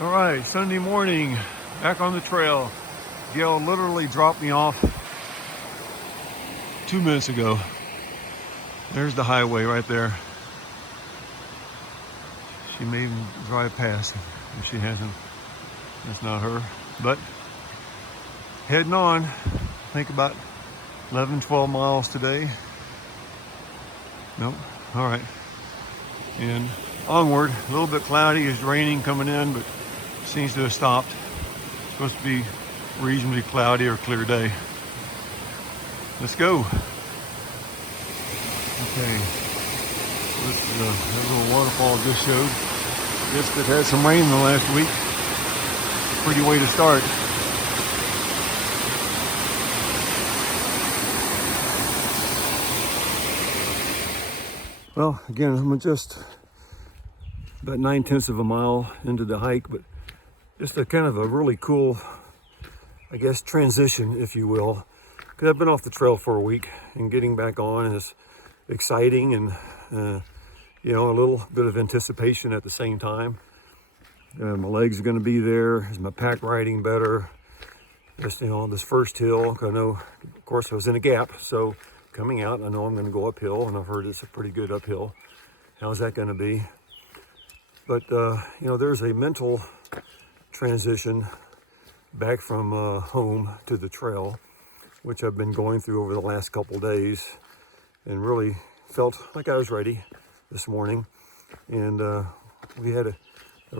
All right, Sunday morning, back on the trail. Gail literally dropped me off 2 minutes ago. There's the highway right there. She may even drive past. If she hasn't, that's not her. But heading on, I think about 11, 12 miles today. Nope, all right. And onward, a little bit cloudy, it's raining coming in, but seems to have stopped. It's supposed to be reasonably cloudy or clear day. Let's go. Okay, this is a little waterfall I just showed. Guess it had some rain in the last week. Pretty way to start. Well, again, I'm just about 9/10 of a mile into the hike, but just a kind of a really cool, I guess, transition, if you will. Because I've been off the trail for a week, and getting back on is exciting and, you know, a little bit of anticipation at the same time. My legs are going to be there. Is my pack riding better? Just, you know, this first hill, I know, of course, I was in a gap, so coming out, I know I'm going to go uphill, and I've heard it's a pretty good uphill. How's that going to be? But, you know, there's a mental transition back from home to the trail, which I've been going through over the last couple days, and really felt like I was ready this morning. And we had a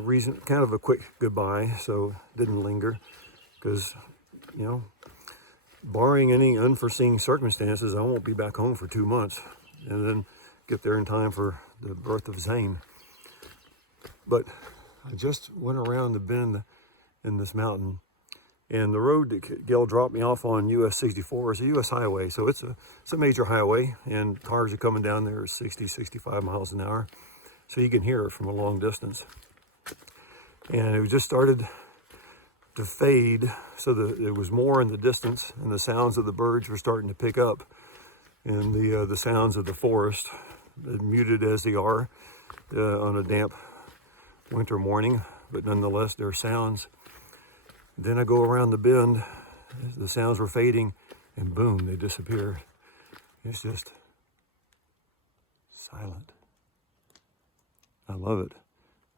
reason, kind of a quick goodbye, so didn't linger, because, you know, barring any unforeseen circumstances, I won't be back home for 2 months, and then get there in time for the birth of Zane. But I just went around the bend in this mountain, and the road that Gail dropped me off on, US 64, is a US highway, so it's a major highway, and cars are coming down there at 60, 65 miles an hour, so you can hear it from a long distance. And it just started to fade, so that it was more in the distance, and the sounds of the birds were starting to pick up, and the sounds of the forest, muted as they are on a damp winter morning, but nonetheless there are sounds. Then I go around the bend, the sounds were fading, and boom, they disappeared. It's just silent. I love it.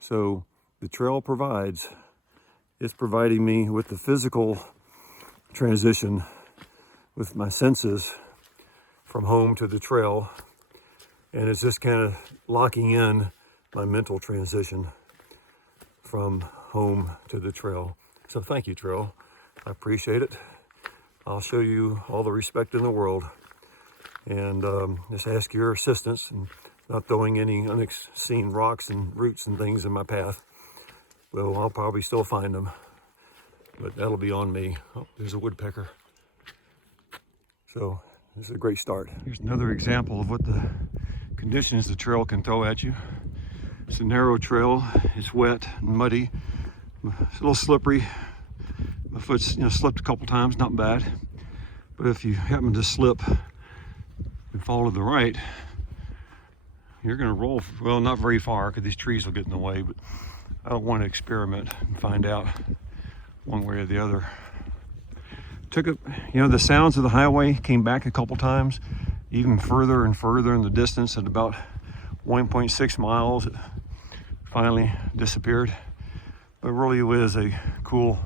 So the trail provides, it's providing me with the physical transition with my senses from home to the trail, and it's just kind of locking in my mental transition from home to the trail. So thank you, trail. I appreciate it. I'll show you all the respect in the world, and just ask your assistance in not throwing any unforeseen rocks and roots and things in my path. Well, I'll probably still find them, but that'll be on me. Oh, there's a woodpecker. So this is a great start. Here's another example of what the conditions the trail can throw at you. It's a narrow trail, it's wet and muddy, it's a little slippery. My foot's, you know, slipped a couple times, not bad. But if you happen to slip and fall to the right, you're gonna roll, well, not very far, because these trees will get in the way, but I don't want to experiment and find out one way or the other. Took it, you know, the sounds of the highway came back a couple times, even further and further in the distance. At about 1.6 miles, it finally disappeared. But really was a cool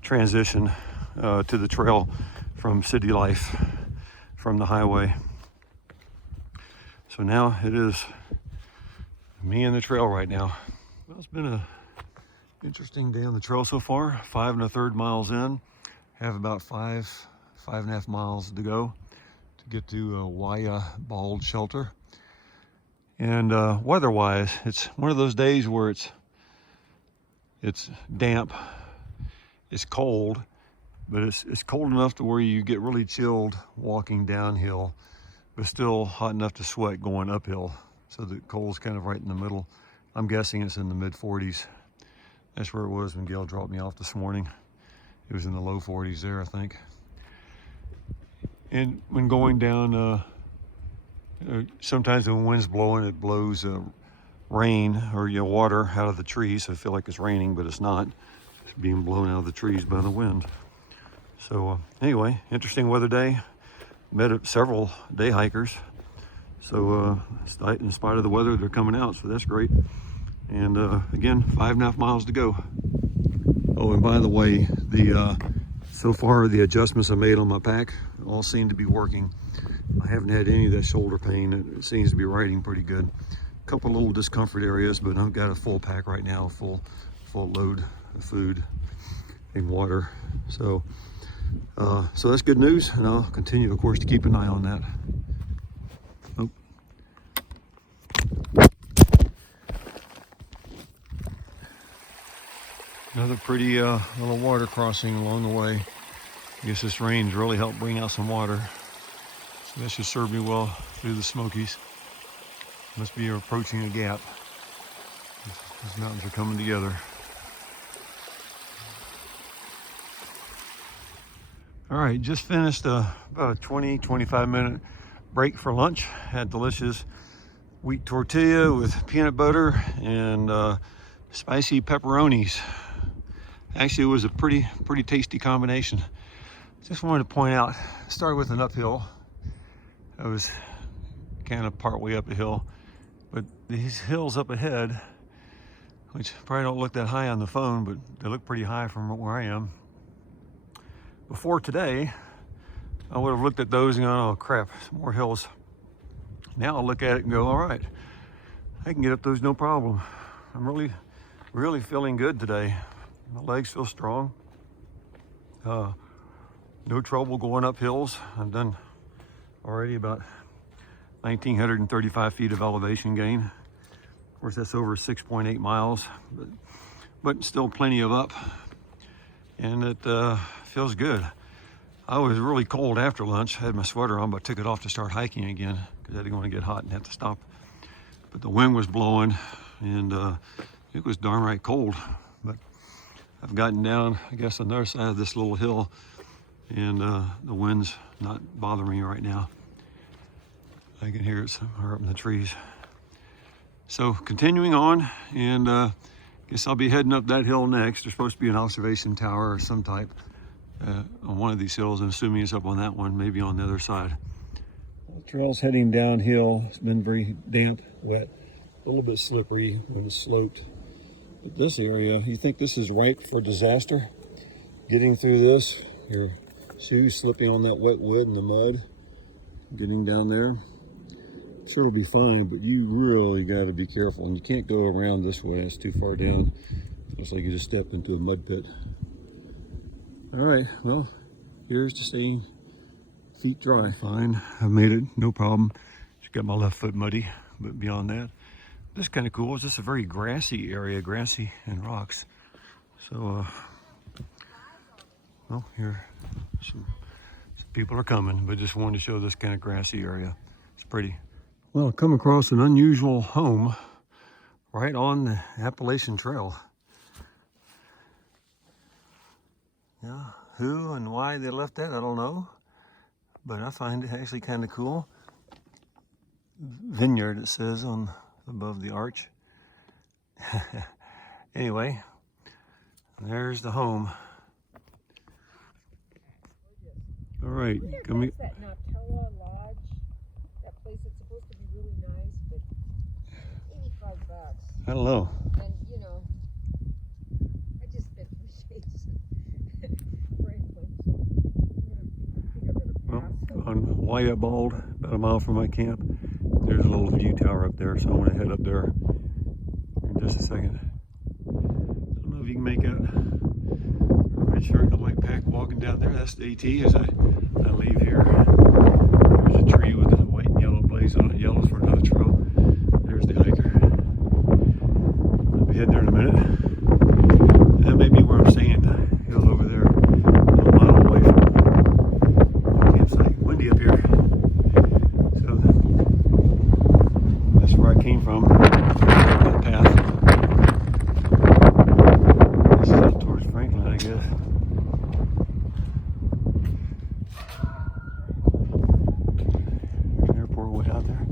transition to the trail from city life, from the highway. So now it is me and the trail right now. Well, it's been an interesting day on the trail so far. 5 1/3 miles in. Have about 5.5 miles to go to get to Wayah Bald Shelter. And weather-wise, it's one of those days where it's damp, it's cold, but it's cold enough to where you get really chilled walking downhill, but still hot enough to sweat going uphill. So the cold's kind of right in the middle. I'm guessing it's in the mid-40s. That's where it was when Gail dropped me off this morning. It was in the low 40s there, I think. And when going down, sometimes when the wind's blowing, it blows rain or water out of the trees. So I feel like it's raining, but it's not. It's being blown out of the trees by the wind. So anyway, interesting weather day. Met several day hikers. So in spite of the weather, they're coming out, so that's great. And again, 5.5 miles to go. Oh, and by the way, so far the adjustments I made on my pack all seem to be working. I haven't had any of that shoulder pain. It seems to be riding pretty good. A couple little discomfort areas, but I've got a full pack right now, full load of food and water. So that's good news, and I'll continue, of course, to keep an eye on that. Oh. Another pretty little water crossing along the way. I guess this rain's really helped bring out some water. So that should serve me well through the Smokies. Must be approaching a gap. These mountains are coming together. All right, just finished about a 20-25 minute break for lunch. Had delicious wheat tortilla with peanut butter and spicy pepperonis. Actually, it was a pretty tasty combination. Just wanted to point out, started with an uphill. I was kind of partway up a hill, but these hills up ahead, which probably don't look that high on the phone, but they look pretty high from where I am. Before today, I would have looked at those and gone, oh crap, some more hills. Now I'll look at it and go, all right, I can get up those no problem. I'm really feeling good today. My legs feel strong. No trouble going up hills. I've done already about 1,935 feet of elevation gain. Of course, that's over 6.8 miles, but still plenty of up. And it feels good. I was really cold after lunch. I had my sweater on, but took it off to start hiking again because I didn't want to get hot and have to stop. But the wind was blowing and it was darn right cold. But I've gotten down, I guess, on the other side of this little hill, and the wind's not bothering me right now. I can hear it somewhere up in the trees. So continuing on, and guess I'll be heading up that hill next. There's supposed to be an observation tower or some type on one of these hills. I'm assuming it's up on that one, maybe on the other side. The trail's heading downhill. It's been very damp, wet, a little bit slippery when it's sloped. But this area, you think this is ripe for disaster? Getting through this, your shoes slipping on that wet wood and the mud, getting down there. Sure, it'll be fine, but you really got to be careful, and you can't go around this way. It's too far down. Looks like you just stepped into a mud pit. All right, well, here's to staying feet dry. Fine, I've made it, no problem. Just got my left foot muddy, but beyond that, this is kind of cool. It's just a very grassy area, grassy and rocks. So, well, here, some people are coming, but just wanted to show this kind of grassy area. It's pretty. Well, I've come across an unusual home right on the Appalachian Trail. Yeah, who and why they left that, I don't know. But I find it actually kind of cool. Vineyard, it says on above the arch. Anyway, there's the home. All right, coming. I don't know. And you know, I just spent 3 days in Franklin, so I'm gonna pass. On Wayah Bald, about a mile from my camp, there's a little view tower up there, so I'm gonna head up there in just a second. I don't know if you can make out a red shirt and a white pack walking down there. That's the AT as I leave here. There's a tree with a white and yellow blaze on it. Yellow's for another trail. There's the hiker. Head there in a minute. That may be where I'm staying. Hills over there, a mile away from the campsite. Windy up here. So that's where I came from. That path. This is up towards Franklin, I guess. There's an airport way out there.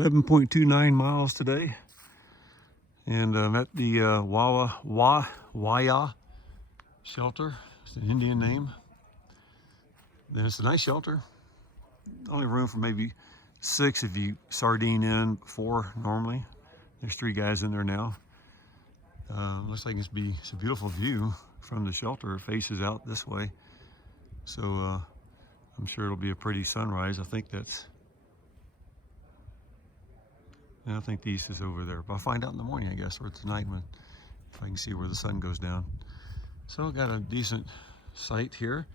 11.29 miles today. And I'm at the Wayah shelter. It's an Indian name. Then it's a nice shelter. Only room for maybe 6 if you sardine in 4 normally. There's 3 guys in there now. Looks like it's a beautiful view from the shelter. It faces out this way. So I'm sure it'll be a pretty sunrise. I think the east is over there. But I'll find out in the morning, I guess, or tonight if I can see where the sun goes down. So I've got a decent site here.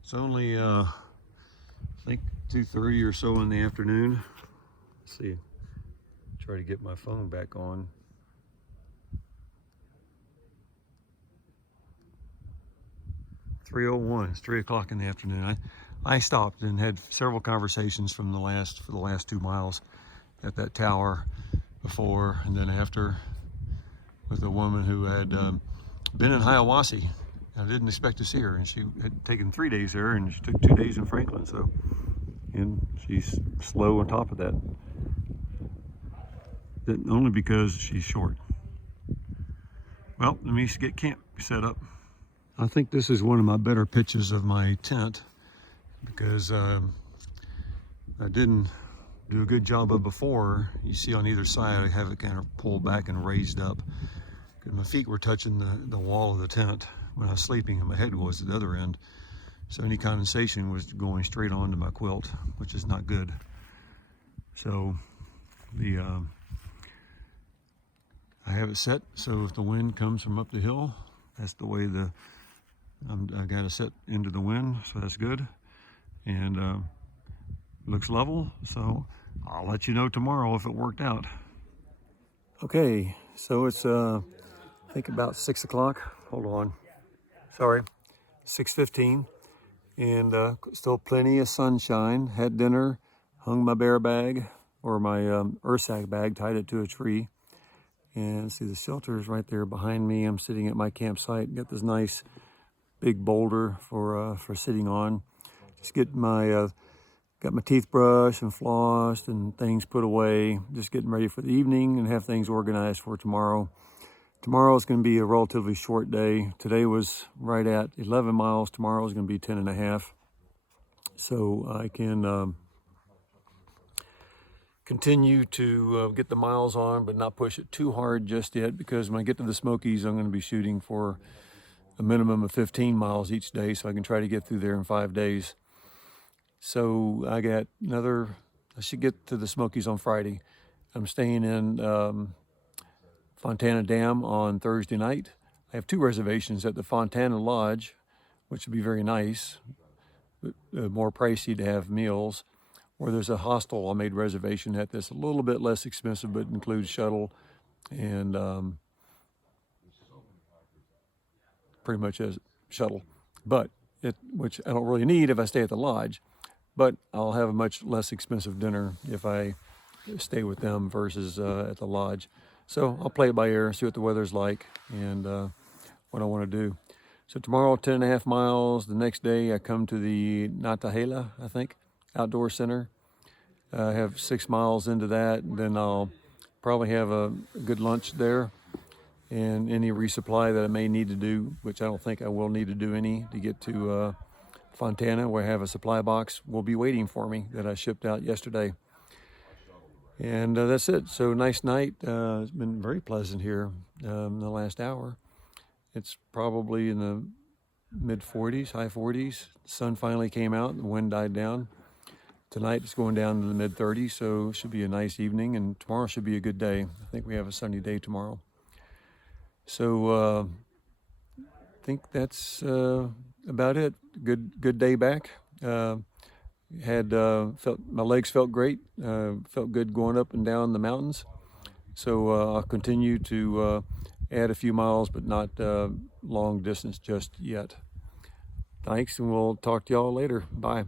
It's only, I think 2:30 or so in the afternoon. Let's see, try to get my phone back on. .301, it's 3 o'clock in the afternoon. I stopped and had several conversations for the last 2 miles at that tower before and then after with a woman who had been in Hiawassee. I didn't expect to see her, and she had taken 3 days there, and she took 2 days in Franklin. And she's slow on top of that. Only because she's short. Well, let me get camp set up. I think this is one of my better pitches of my tent because I didn't do a good job of before. You see on either side, I have it kind of pulled back and raised up. Because my feet were touching the wall of the tent when I was sleeping, and my head was at the other end. So any condensation was going straight onto my quilt, which is not good. So I have it set so if the wind comes from up the hill, that's the way I got it set into the wind, so that's good. And looks level, so I'll let you know tomorrow if it worked out. Okay, so it's I think about 6 o'clock. Hold on, sorry, 6:15, and still plenty of sunshine. Had dinner, hung my bear bag or my Ursack bag, tied it to a tree, and see the shelter is right there behind me. I'm sitting at my campsite. Got this nice big boulder for sitting on. Just get my got my teeth brushed and flossed and things put away. Just getting ready for the evening and have things organized for tomorrow. Tomorrow is going to be a relatively short day. Today was right at 11 miles. Tomorrow is going to be 10.5. So I can continue to get the miles on, but not push it too hard just yet, because when I get to the Smokies, I'm going to be shooting for a minimum of 15 miles each day, so I can try to get through there in 5 days. So I should get to the Smokies on Friday. I'm staying in Fontana Dam on Thursday night. I have 2 reservations at the Fontana Lodge, which would be very nice, but more pricey to have meals. Or there's a hostel I made reservation at that's a little bit less expensive, but includes shuttle and pretty much as shuttle, but which I don't really need if I stay at the lodge, but I'll have a much less expensive dinner if I stay with them versus at the lodge. So I'll play it by ear, see what the weather's like, and what I want to do. So tomorrow, 10.5 miles. The next day I come to the Natahela, I think, outdoor center. I have 6 miles into that, and then I'll probably have a good lunch there and any resupply that I may need to do, which I don't think I will need to do any to get to Fontana, where I have a supply box will be waiting for me that I shipped out yesterday. And that's it. So nice night. It's been very pleasant here in the last hour. It's probably in the mid-40s, high 40s. The sun finally came out and the wind died down. Tonight it's going down to the mid-30s, so it should be a nice evening, and tomorrow should be a good day. I think we have a sunny day tomorrow. So I think that's about it. Good day back. Felt my legs felt great. Felt good going up and down the mountains. So I'll continue to add a few miles, but not long distance just yet. Thanks, and we'll talk to y'all later. Bye.